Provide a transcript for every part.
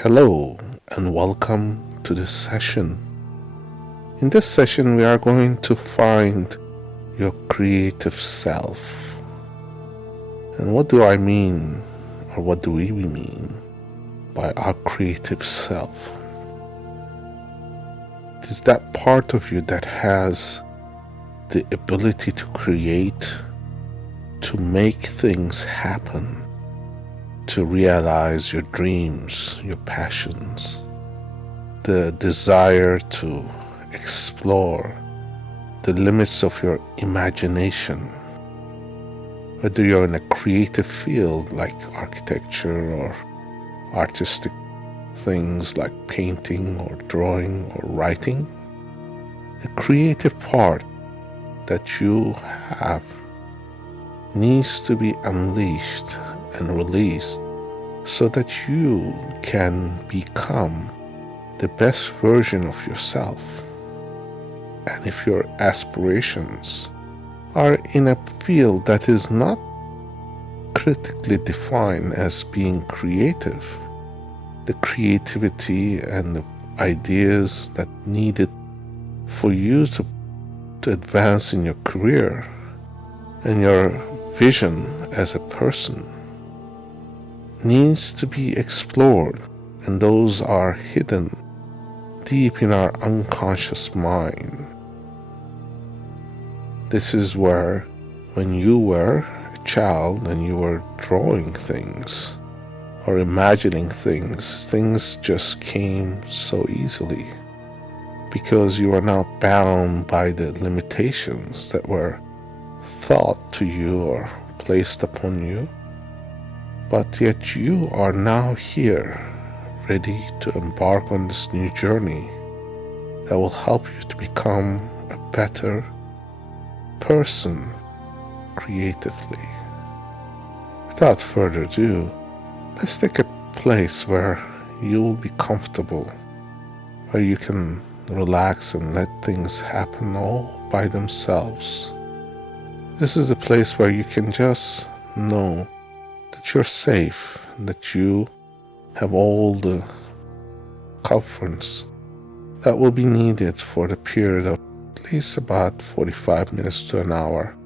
Hello and welcome to this session. In this session, we are going to find your creative self. And what do I mean, or what do we mean by our creative self? It is that part of you that has the ability to create, to make things happen, to realize your dreams, your passions, the desire to explore the limits of your imagination. Whether you're in a creative field like architecture or artistic things like painting or drawing or writing, the creative part that you have needs to be unleashed and released so that you can become the best version of yourself. And if your aspirations are in a field that is not critically defined as being creative, the creativity and the ideas that needed for you to advance in your career and your vision as a person needs to be explored, and those are hidden deep in our unconscious mind. This is where, when you were a child and you were drawing things or imagining things just came so easily because you are not bound by the limitations that were thought to you or placed upon you. But yet you are now here, ready to embark on this new journey that will help you to become a better person creatively. Without further ado, let's take a place where you will be comfortable, where you can relax and let things happen all by themselves. This is a place where you can just know that you're safe, that you have all the comforts that will be needed for the period of at least about 45 minutes to an hour,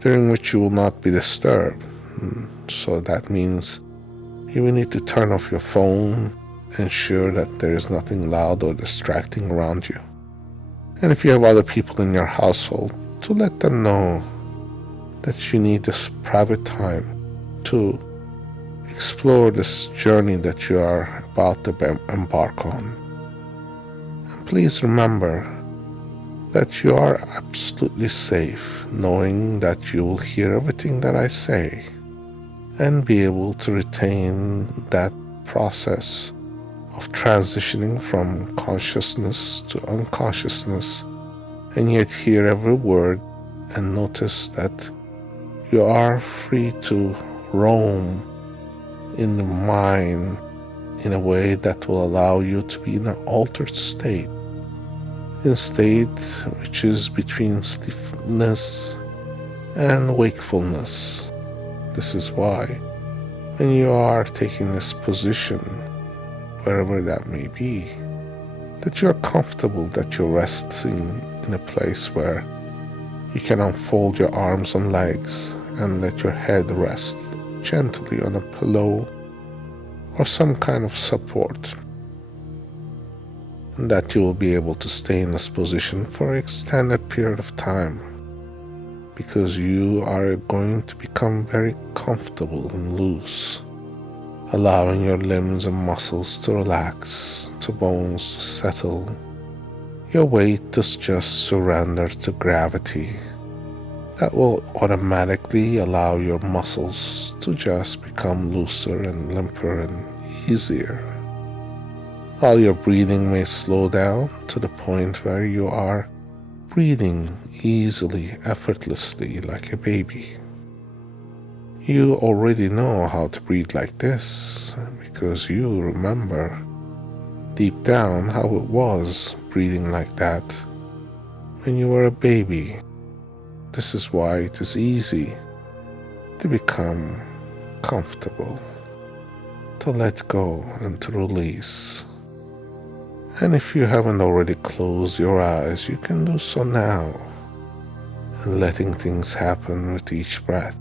during which you will not be disturbed. So that means you will need to turn off your phone, ensure that there is nothing loud or distracting around you. And if you have other people in your household, to let them know that you need this private time to explore this journey that you are about to embark on. And please remember that you are absolutely safe, knowing that you will hear everything that I say and be able to retain that process of transitioning from consciousness to unconsciousness, and yet hear every word and notice that you are free to roam in the mind in a way that will allow you to be in an altered state, in a state which is between sleepiness and wakefulness. This is why when you are taking this position, wherever that may be, that you're comfortable, that you're resting in a place where you can unfold your arms and legs and let your head rest gently on a pillow or some kind of support, and that you will be able to stay in this position for an extended period of time, because you are going to become very comfortable and loose, allowing your limbs and muscles to relax, to bones to settle, your weight to just surrender to gravity. That will automatically allow your muscles to just become looser and limper and easier, while your breathing may slow down to the point where you are breathing easily, effortlessly, like a baby. You already know how to breathe like this because you remember deep down how it was breathing like that when you were a baby. This is why it is easy to become comfortable, to to let go and to release. And if you haven't already closed your eyes, you can do so now, and letting things happen with each breath,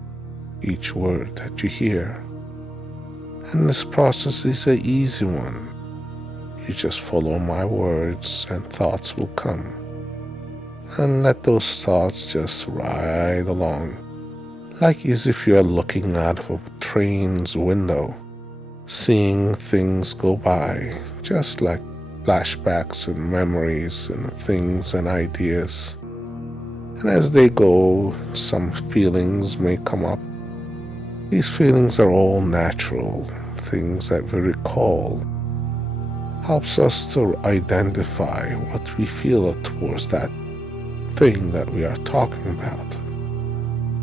each word that you hear. And this process is an easy one. You just follow my words and thoughts will come. And let those thoughts just ride along, like as if you are looking out of a train's window, seeing things go by, just like flashbacks and memories and things and ideas. And as they go, some feelings may come up. These feelings are all natural, things that we recall. Helps us to identify what we feel towards that thing that we are talking about.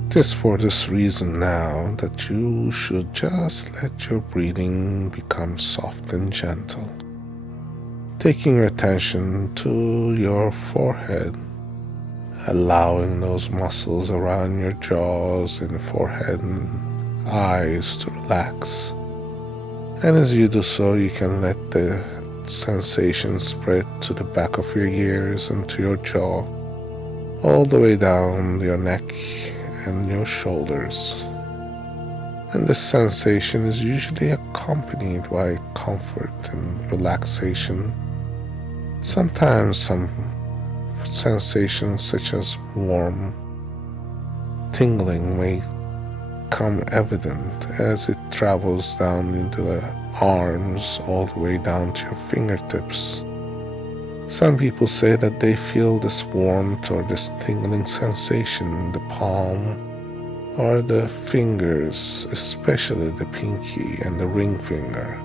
It is for this reason now that you should just let your breathing become soft and gentle. Taking your attention to your forehead, allowing those muscles around your jaws and forehead and eyes to relax. And as you do so, you can let the sensation spread to the back of your ears and to your jaw, all the way down your neck and your shoulders. And this sensation is usually accompanied by comfort and relaxation. Sometimes some sensations such as warm, tingling may become evident as it travels down into the arms all the way down to your fingertips. Some people say that they feel this warmth or this tingling sensation in the palm or the fingers, especially the pinky and the ring finger.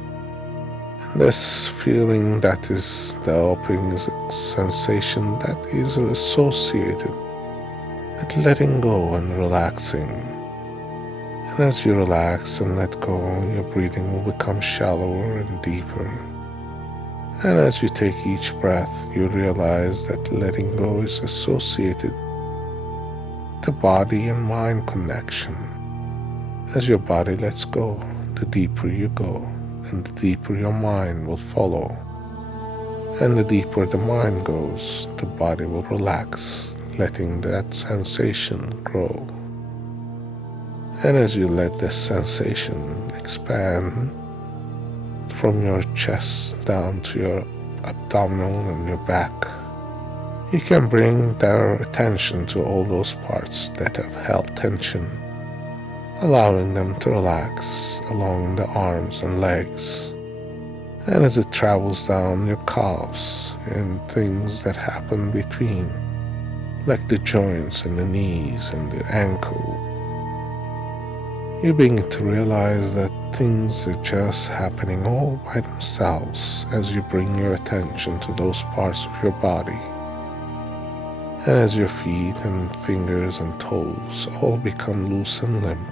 This feeling that is developing is a sensation that is associated with letting go and relaxing. And as you relax and let go, your breathing will become shallower and deeper. And as you take each breath, you realize that letting go is associated with the body and mind connection. As your body lets go, the deeper you go, and the deeper your mind will follow. And the deeper the mind goes, the body will relax, letting that sensation grow. And as you let this sensation expand from your chest down to your abdomen and your back, you can bring their attention to all those parts that have held tension, allowing them to relax along the arms and legs. And as it travels down your calves and things that happen between, like the joints and the knees and the ankle, you begin to realize that things are just happening all by themselves as you bring your attention to those parts of your body. And as your feet and fingers and toes all become loose and limp,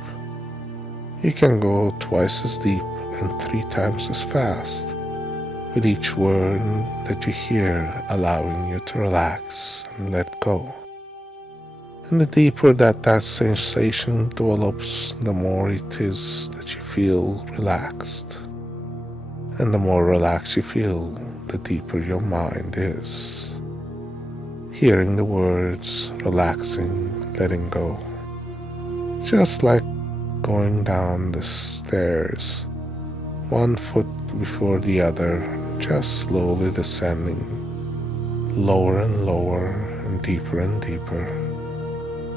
you can go twice as deep and 3 times as fast with each word that you hear, allowing you to relax and let go. And the deeper that sensation develops, the more it is that you feel relaxed. And the more relaxed you feel, the deeper your mind is. Hearing the words, relaxing, letting go. Just like going down the stairs, one foot before the other, just slowly descending, lower and lower and deeper,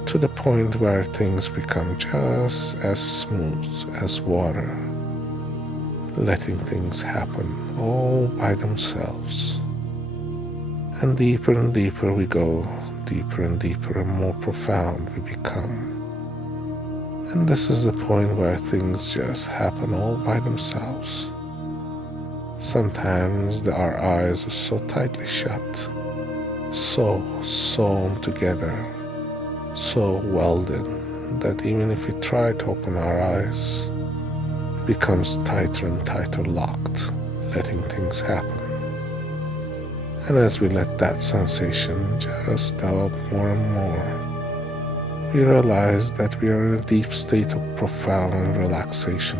to the point where things become just as smooth as water, letting things happen all by themselves. And deeper we go, deeper and deeper and more profound we become. And this is the point where things just happen all by themselves. Sometimes our eyes are so tightly shut, so sewn together, so welded, that even if we try to open our eyes, it becomes tighter and tighter locked, letting things happen. And as we let that sensation just develop more and more, we realize that we are in a deep state of profound relaxation.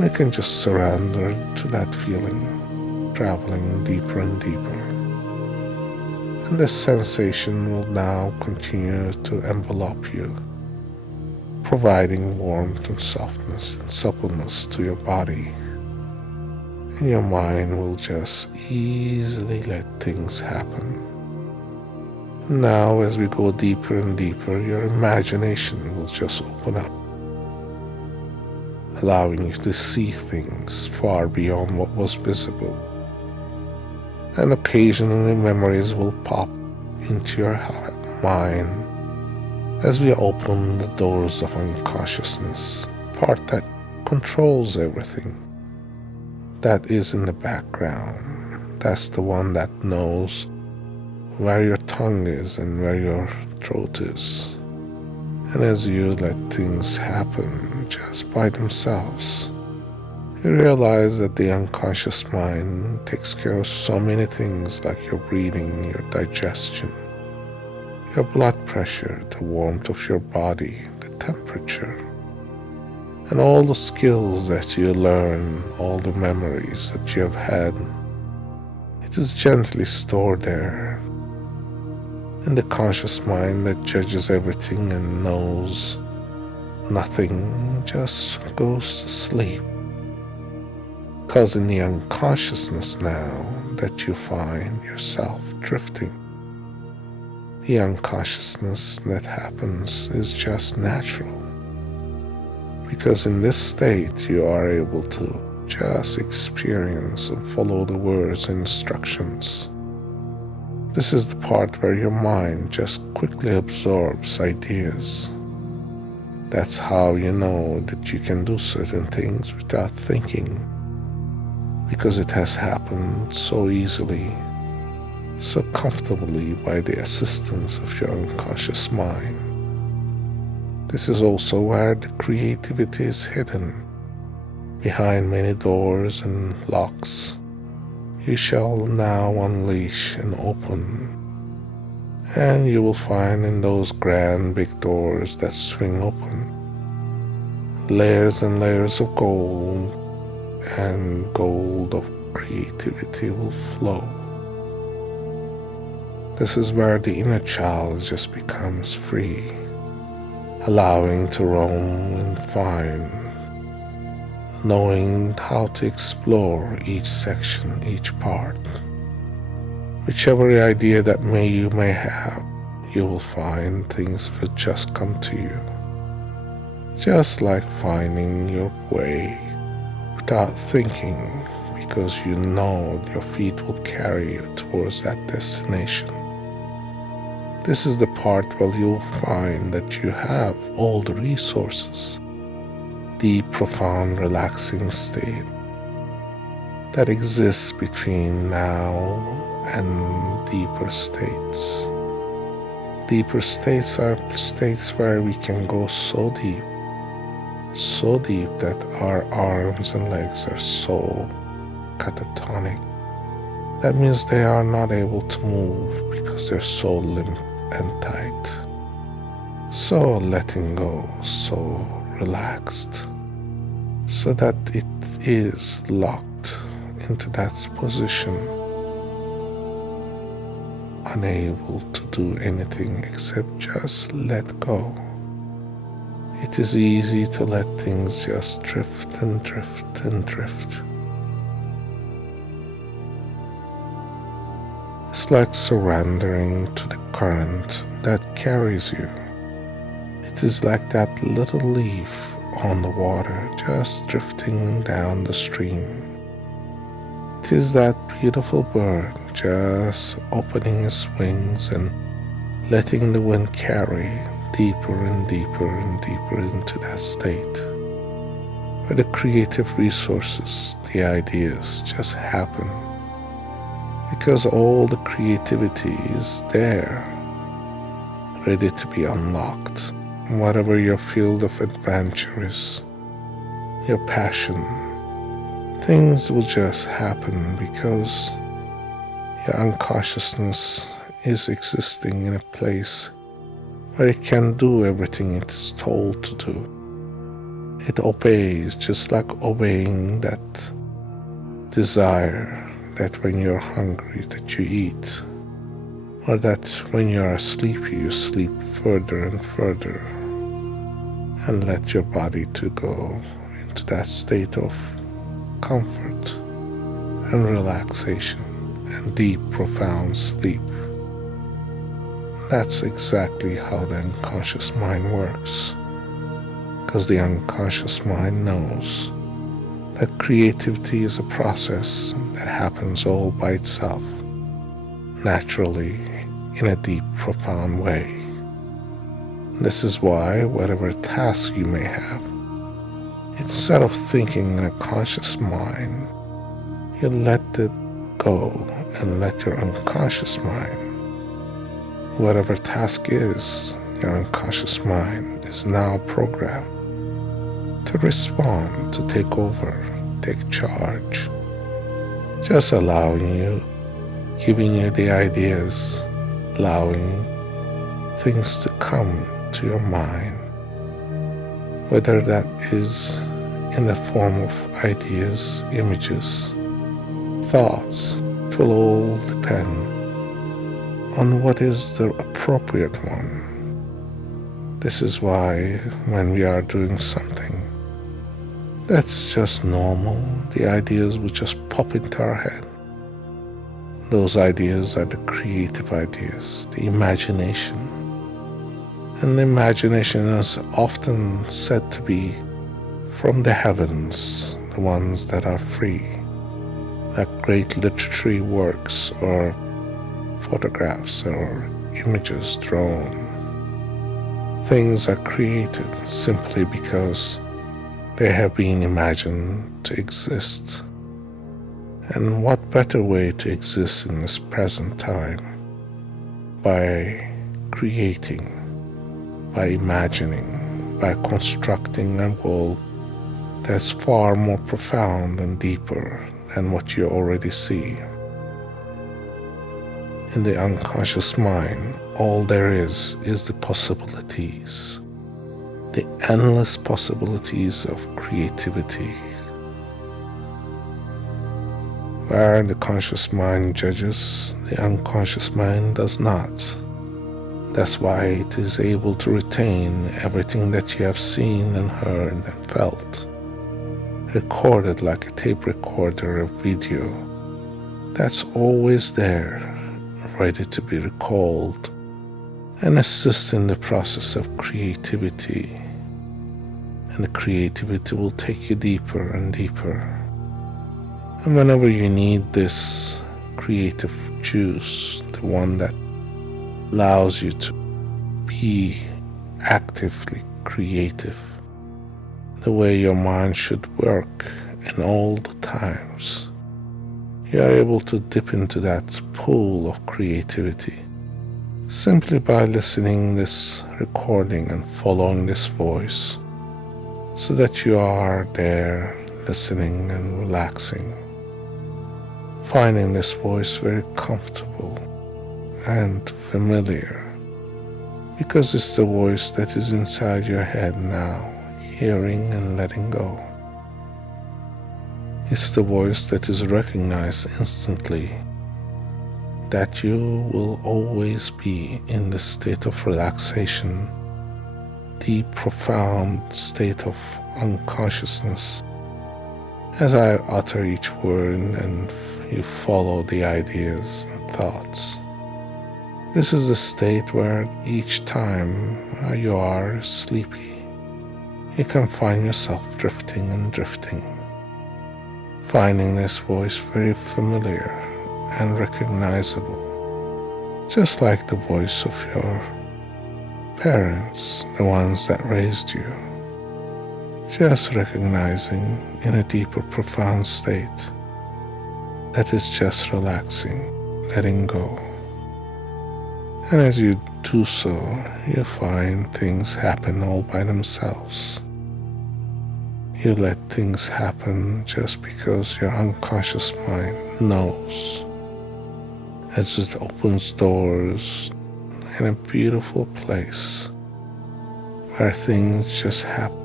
We can just surrender to that feeling, traveling deeper and deeper. And this sensation will now continue to envelop you, providing warmth and softness and suppleness to your body. And your mind will just easily let things happen. Now, as we go deeper and deeper, your imagination will just open up, allowing you to see things far beyond what was visible. And occasionally memories will pop into your mind as we open the doors of unconsciousness, part that controls everything, that is in the background. That's the one that knows where your tongue is and where your throat is. And as you let things happen just by themselves, you realize that the unconscious mind takes care of so many things like your breathing, your digestion, your blood pressure, the warmth of your body, the temperature, and all the skills that you learn, all the memories that you have had. It is gently stored there. And the conscious mind that judges everything and knows nothing just goes to sleep. Because in the unconsciousness now that you find yourself drifting, the unconsciousness that happens is just natural. Because in this state you are able to just experience and follow the words and instructions. This is the part where your mind just quickly absorbs ideas. That's how you know that you can do certain things without thinking, because it has happened so easily, so comfortably by the assistance of your unconscious mind. This is also where the creativity is hidden. Behind many doors and locks, you shall now unleash and open, and you will find in those grand big doors that swing open, layers and layers of gold, and gold of creativity will flow. This is where the inner child just becomes free, allowing to roam and find, knowing how to explore each section, each part. Whichever idea that you may have, you will find things will just come to you. Just like finding your way without thinking, because you know your feet will carry you towards that destination. This is the part where you'll find that you have all the resources, the profound relaxing state that exists between now and deeper states. Deeper states are states where we can go so deep that our arms and legs are so catatonic. That means they are not able to move because they're so limp and tight. So letting go, so relaxed, so that it is locked into that position, unable to do anything except just let go. It is easy to let things just drift and drift and drift. It's like surrendering to the current that carries you. It is like that little leaf on the water just drifting down the stream. It is that beautiful bird just opening its wings and letting the wind carry deeper and deeper and deeper into that state, where the creative resources, the ideas just happen, because all the creativity is there, ready to be unlocked. Whatever your field of adventure is, your passion, things will just happen because your unconsciousness is existing in a place where it can do everything it is told to do. It obeys, just like obeying that desire that when you're hungry that you eat, or that when you're sleepy you sleep further and further and let your body to go into that state of comfort and relaxation and deep, profound sleep. That's exactly how the unconscious mind works, because the unconscious mind knows that creativity is a process that happens all by itself, naturally, in a deep, profound way. This is why whatever task you may have, instead of thinking in a conscious mind, you let it go and let your unconscious mind, whatever task is, your unconscious mind is now programmed to respond, to take over, take charge, just allowing you, giving you the ideas, allowing things to come to your mind, whether that is in the form of ideas, images, thoughts. It will all depend on what is the appropriate one. This is why when we are doing something that's just normal, the ideas will just pop into our head. Those ideas are the creative ideas, the imagination. And the imagination is often said to be from the heavens, the ones that are free, like great literary works or photographs or images drawn. Things are created simply because they have been imagined to exist. And what better way to exist in this present time? By creating, by imagining, by constructing a world that's far more profound and deeper than what you already see. In the unconscious mind, all there is the possibilities, the endless possibilities of creativity. Where the conscious mind judges, the unconscious mind does not. That's why it is able to retain everything that you have seen and heard and felt, recorded like a tape recorder of video. That's always there, ready to be recalled and assist in the process of creativity. And the creativity will take you deeper and deeper. And whenever you need this creative juice, the one that allows you to be actively creative, the way your mind should work in all the times, you are able to dip into that pool of creativity simply by listening this recording and following this voice, so that you are there listening and relaxing, finding this voice very comfortable and familiar, because it's the voice that is inside your head now, hearing and letting go. It's the voice that is recognized instantly that you will always be in the state of relaxation, deep, profound state of unconsciousness. As I utter each word and you follow the ideas and thoughts, this is the state where each time you are sleepy, you can find yourself drifting and drifting, finding this voice very familiar and recognizable, just like the voice of your parents, the ones that raised you, just recognizing in a deeper, profound state that is just relaxing, letting go. And as you do so, you find things happen all by themselves. You let things happen just because your unconscious mind knows, as it opens doors in a beautiful place where things just happen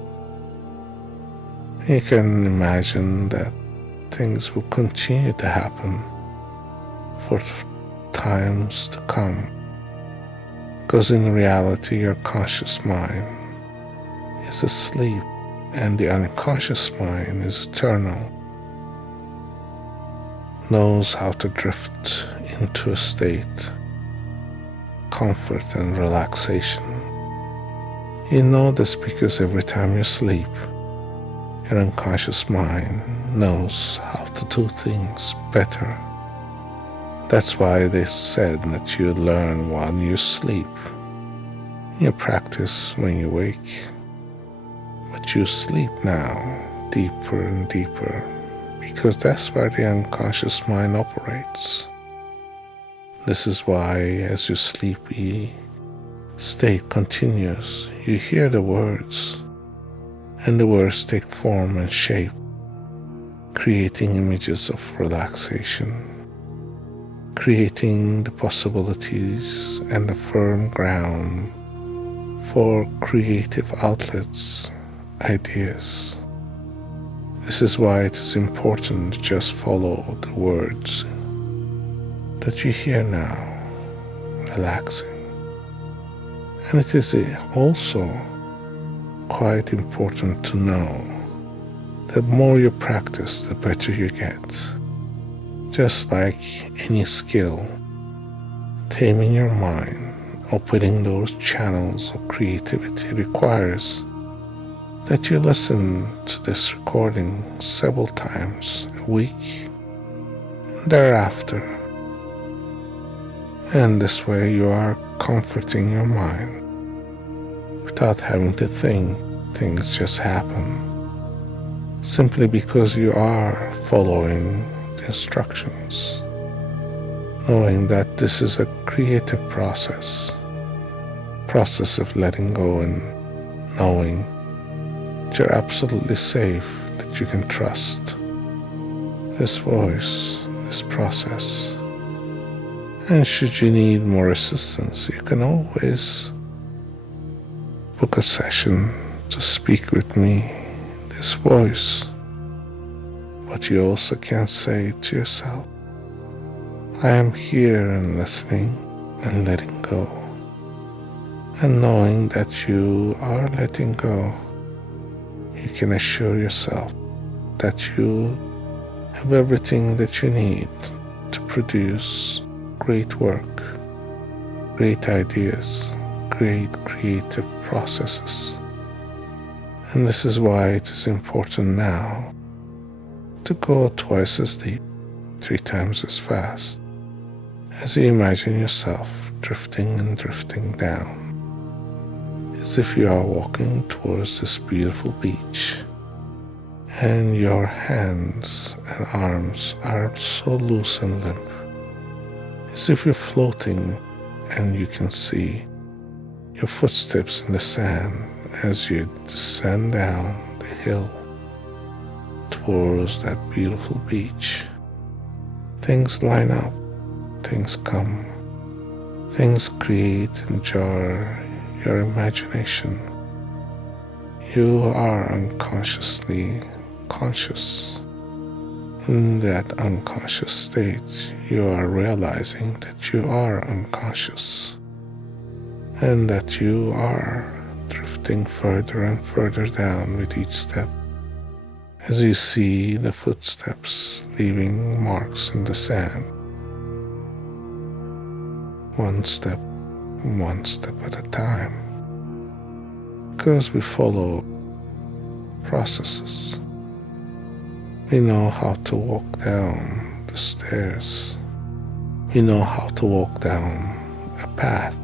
You can imagine that things will continue to happen for times to come, because in reality your conscious mind is asleep and the unconscious mind is eternal, knows how to drift into a state, comfort and relaxation. You know this because every time you sleep, your unconscious mind knows how to do things better. That's why they said that you learn while you sleep. You practice when you wake, but you sleep now deeper and deeper, because that's where the unconscious mind operates. This is why as your sleepy state continues, you hear the words, and the words take form and shape, creating images of relaxation, creating the possibilities and the firm ground for creative outlets, ideas. This is why it is important to just follow the words that you hear now, relaxing. And it is also quite important to know that the more you practice, the better you get. Just like any skill, taming your mind, opening those channels of creativity requires that you listen to this recording several times a week and thereafter. And this way you are comforting your mind without having to think. Things just happen simply because you are following the instructions, knowing that this is a creative process of letting go and knowing that you're absolutely safe, that you can trust this voice, this process. And should you need more assistance, you can always book a session to speak with me, this voice. But you also can say to yourself, I am here and listening and letting go. And knowing that you are letting go, you can assure yourself that you have everything that you need to produce great work, great ideas, great creative processes. And this is why it is important now to go twice as deep, 3 times as fast, as you imagine yourself drifting and drifting down, as if you are walking towards this beautiful beach, and your hands and arms are so loose and limp, as if you're floating and you can see your footsteps in the sand as you descend down the hill towards that beautiful beach. Things line up, things come, things create and jar your imagination. You are unconsciously conscious. In that unconscious state, you are realizing that you are unconscious and that you are drifting further and further down with each step, as you see the footsteps leaving marks in the sand. One step at a time, because we follow processes. We know how to walk down the stairs. We know how to walk down a path.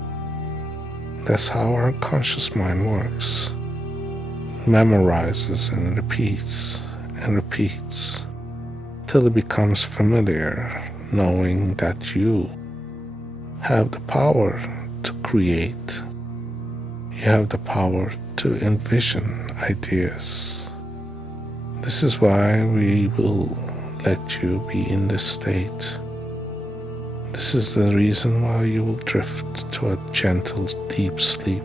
That's how our conscious mind works. It memorizes and repeats till it becomes familiar, knowing that you have the power to create. You have the power to envision ideas. This is why we will let you be in this state. This is the reason why you will drift to a gentle, deep sleep.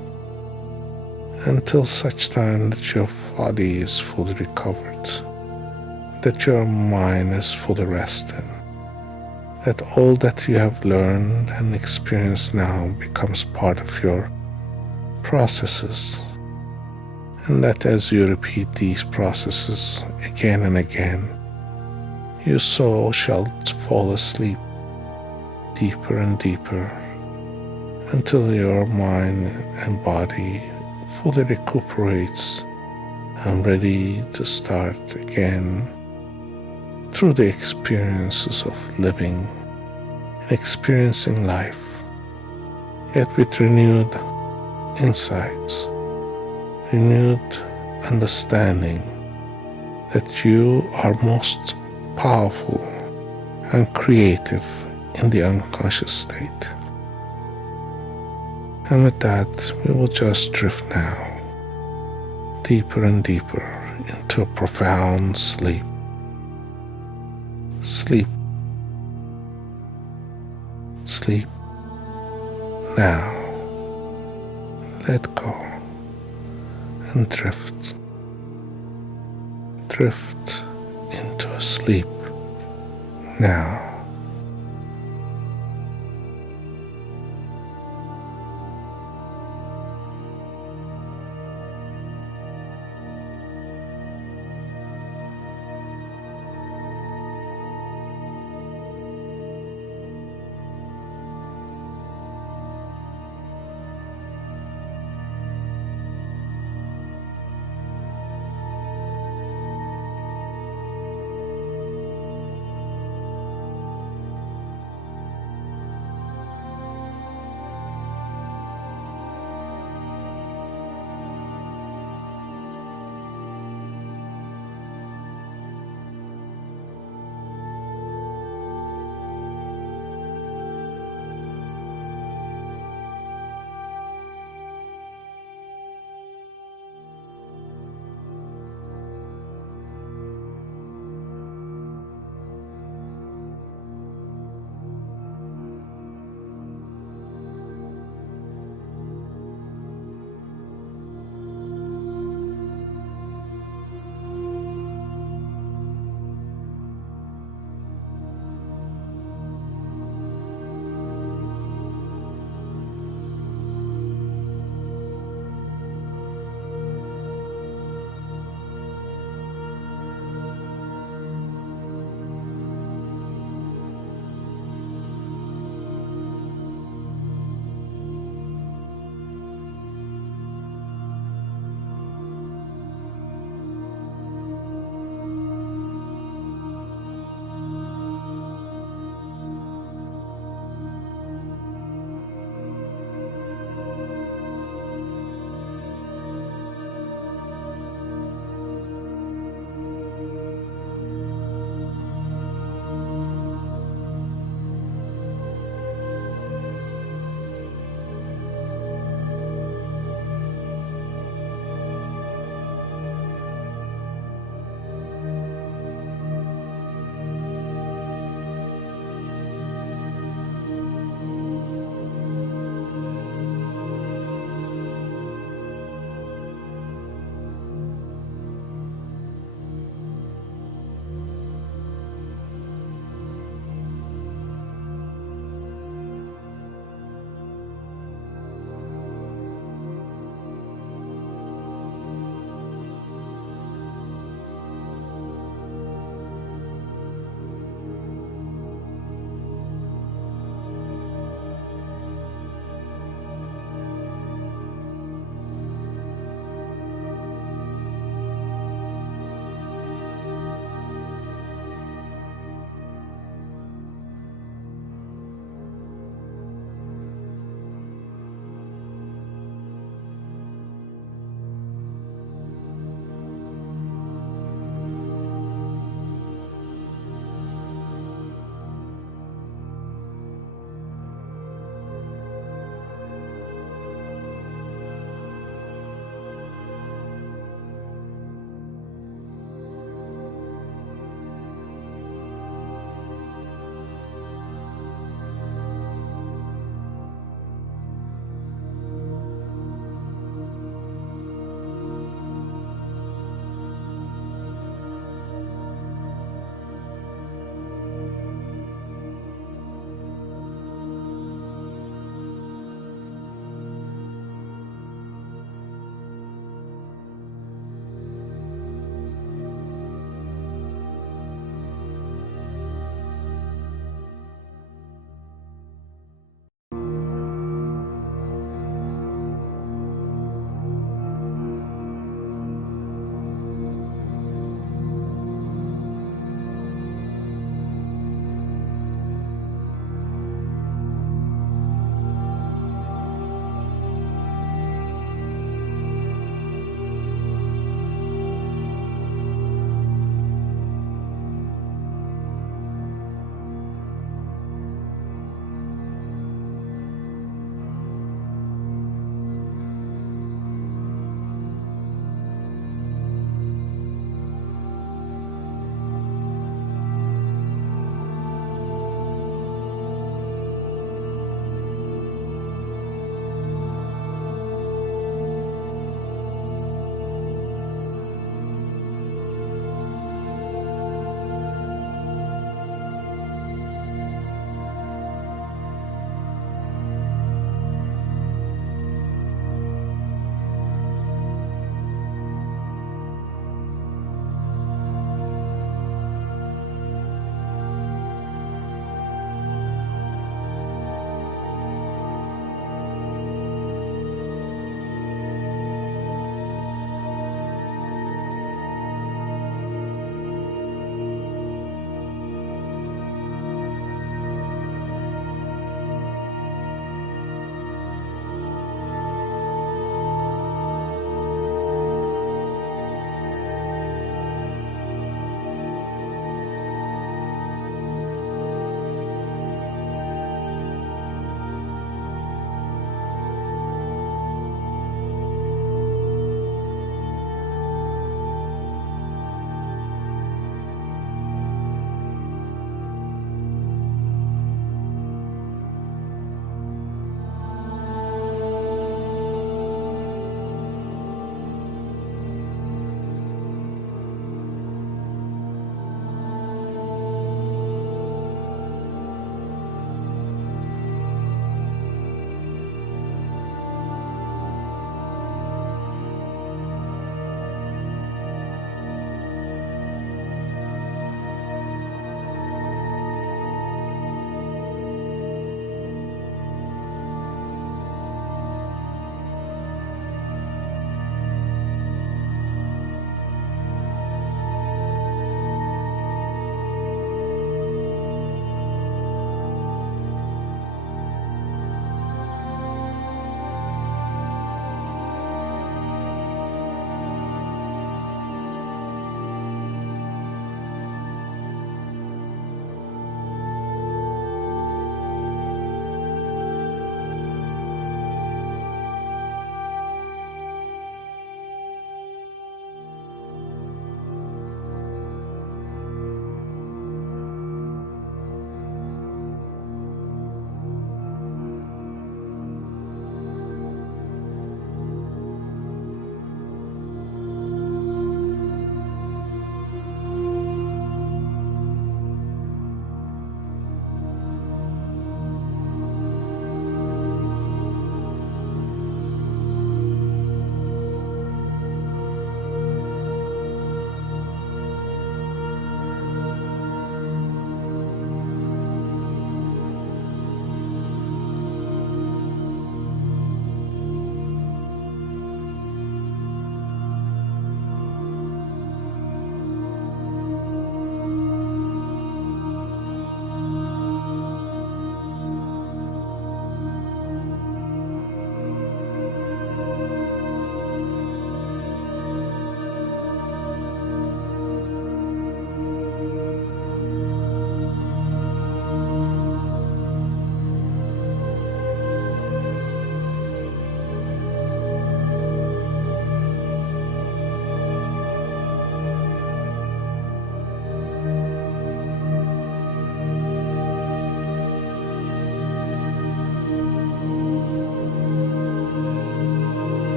until such time that your body is fully recovered, that your mind is fully rested, that all that you have learned and experienced now becomes part of your processes, and that as you repeat these processes again and again, your soul shall fall asleep deeper and deeper until your mind and body fully recuperates and ready to start again through the experiences of living and experiencing life, yet with renewed insights, renewed understanding that you are most powerful and creative in the unconscious state. And with that, we will just drift now deeper and deeper into a profound sleep. Sleep. Sleep now. Let go and drift. Drift into a sleep now.